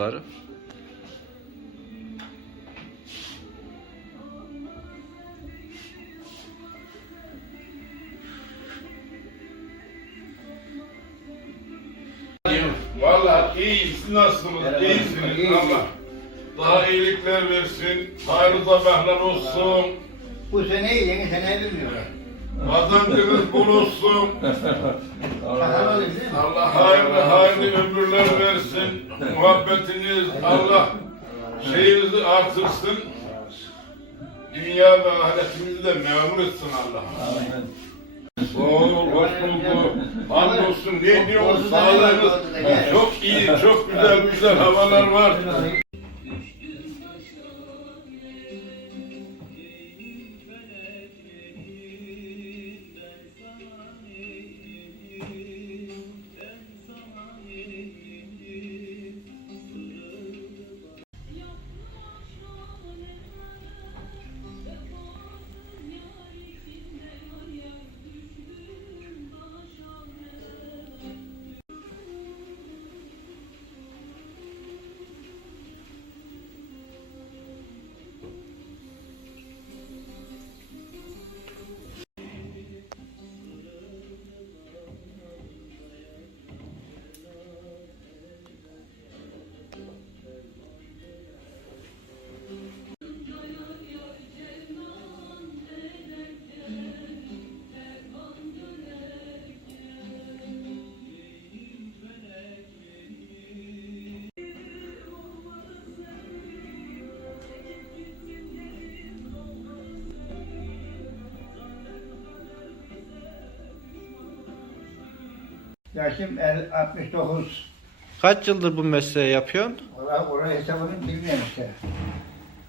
ayakkabıları. Vallahi iyiyiz. Siz Nasılsınız? Merhaba. İyisiniz. Allah daha iyilikler versin. Hayırlı sabahlar olsun. Bu seneyi yeni sene bilmiyorlar. Kazancınız bol olsun. Allah hayırlı hayırlı ömürler versin. Muhabbetiniz Allah şeyinizi artırsın. Dünya ve ahiretimizi de memur etsin Allah. Ol, hoş bulduk. Hamdolsun, ne diyorsun? Sağlığınız çok iyi, çok güzel, güzel havalar var. Yaşım el- 69. Kaç yıldır bu mesleği yapıyorsun? Valla oraya hesabını bilmiyorum işte.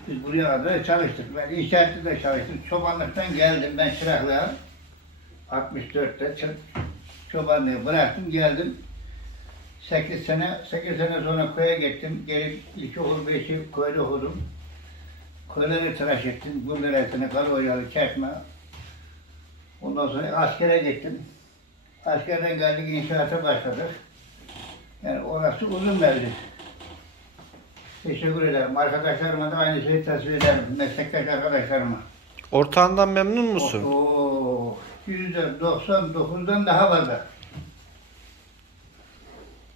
Biz buraya kadar çalıştık. Ben inşaatta da çalıştım. Çobanlıktan geldim ben çıraklığa. 64'te çı- çobanlığı bıraktım geldim. 8 sene, 8 sene sonra köye gittim. Gelip ilkokul 5'i köyde okudum. Köyleri tıraş ettim. Güller etini, karı oyalı, çekme. Ondan sonra askere gittim. Askerden geldik inşaata başladık. Yani orası uzun mevcut. Teşekkür ederim. Arkadaşlarıma da aynı şeyi tasvir ederim. Meslektaş arkadaşlarıma. Ortağından memnun musun? Oo, yüzde 99'dan daha fazla.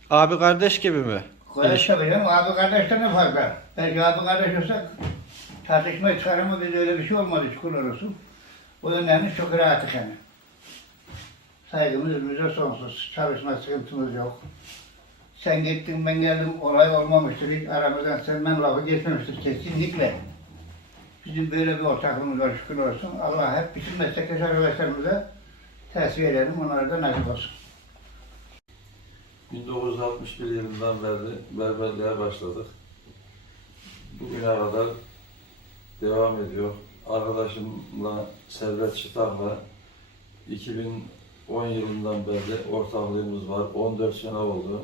Abi kardeş gibi mi? Kardeş tabii canım. Abi kardeşten de fazla. Belki abi kardeş olsak tartışma çıkarımı biz öyle bir şey olmadı şükür olsun. O yönden çok rahatız yani. Saygımız önümüze sonsuz. Çalışma sıkıntımız yok. Sen gittin ben geldim olay olmamıştır. Hiç aramızdan senden lafı geçmemiştir kesinlikle. Bizim böyle bir ortaklığımız var şükür olsun. Allah hep bütün meslektaş arkadaşlarımıza tavsiye ederim. Onlara da nasip olsun. 1961 yılından beri berberliğe başladık. Bugüne kadar devam ediyor. Arkadaşımla Servet Çıtak'la 2010 yılından beri ortaklığımız var. 14 sene oldu.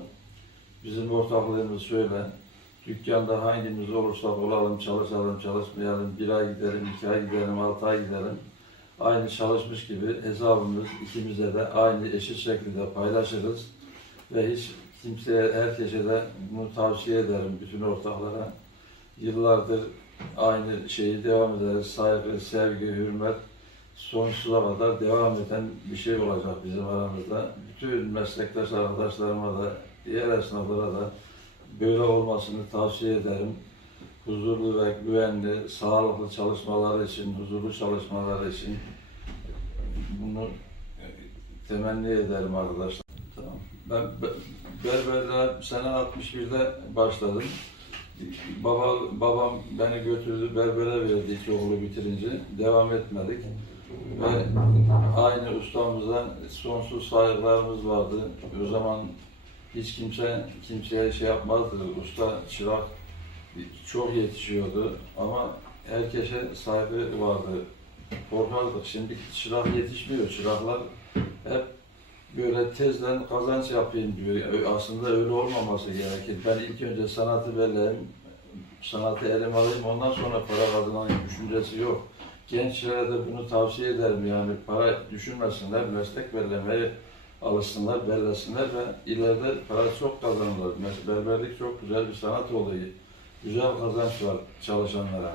Bizim ortaklığımız şöyle. Dükkanda hangimiz olursak olalım, çalışalım, çalışmayalım, bir ay gidelim, iki ay gidelim, altı ay gidelim. Aynı çalışmış gibi hesabımız ikimize de aynı eşit şekilde paylaşırız ve hiç kimseye, herkese de bunu tavsiye ederim bütün ortaklara. Yıllardır aynı şeyi devam ederiz. Saygı, sevgi, hürmet sonsuza kadar devam eden bir şey olacak bizim aramızda. Bütün meslektaş arkadaşlarıma da, diğer esnaflara da böyle olmasını tavsiye ederim. Huzurlu ve güvenli, sağlıklı çalışmalar için, huzurlu çalışmalar için bunu temenni ederim arkadaşlar. Tamam. Ben be- berberliğe sene 61'de başladım. Baba, babam beni götürdü, berbere verdi iki oğlu bitirince. Devam etmedik. Ve aynı ustamızdan sonsuz saygılarımız vardı. O zaman hiç kimse kimseye şey yapmazdı. Usta, çırak çok yetişiyordu ama herkese saygı vardı. Korkardık. Şimdi çırak yetişmiyor. Çıraklar hep böyle tezden kazanç yapayım diyor. Aslında öyle olmaması gerekir. Ben ilk önce sanatı belirleyeyim, sanatı elime alayım, ondan sonra para kazanayım düşüncesi yok. Gençlere de bunu tavsiye ederim yani para düşünmesinler, meslek belirlemeyi alışsınlar, bellesinler ve ileride para çok kazanırlar. Mesela berberlik çok güzel bir sanat oluyor. Güzel kazanç var çalışanlara.